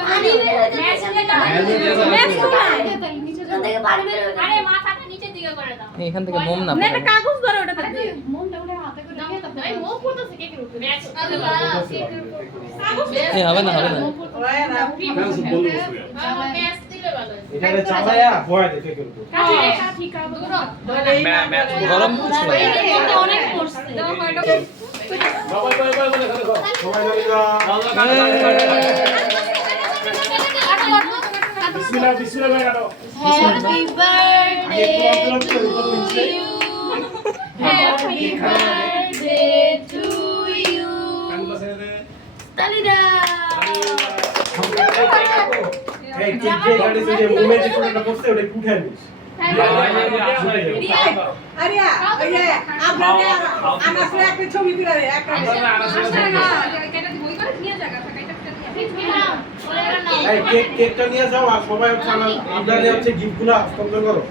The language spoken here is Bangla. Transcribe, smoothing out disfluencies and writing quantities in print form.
পানি বের হইতে ম্যাচ থেকে পানি বের হইতে আরে মাথাটা নিচের দিকে করে দাও এখান থেকে মোম না না এটা কাগজ ধরো ওটা থাকবে মোমটা ওটা হাতে করে দাও তো ভাই মোম পড়তেছে কেকের উপরে ম্যাচ এই হবে না হবে না ম্যাচ দিলে ভালো এটারে চালায়া বয় দে কেকের উপর কাঠি গরম কিছু না অনেক পড়ছে সবাই বিসমিল্লাহ বিসমিল্লাহ ভাই কাটো happy birthday to you happy birthday to you তালিদা এই যে গাড়ি যে মোমে যে কোনটা করছে ওটা উঠায় নিস আরিয়া ওই আমরা আমরা একটা ছবি তুলে একটা এই কেকটা নিয়ে যাও আর সবাই হচ্ছে আমরা নিয়ে হচ্ছে গিফটগুলো হস্তান্তর করো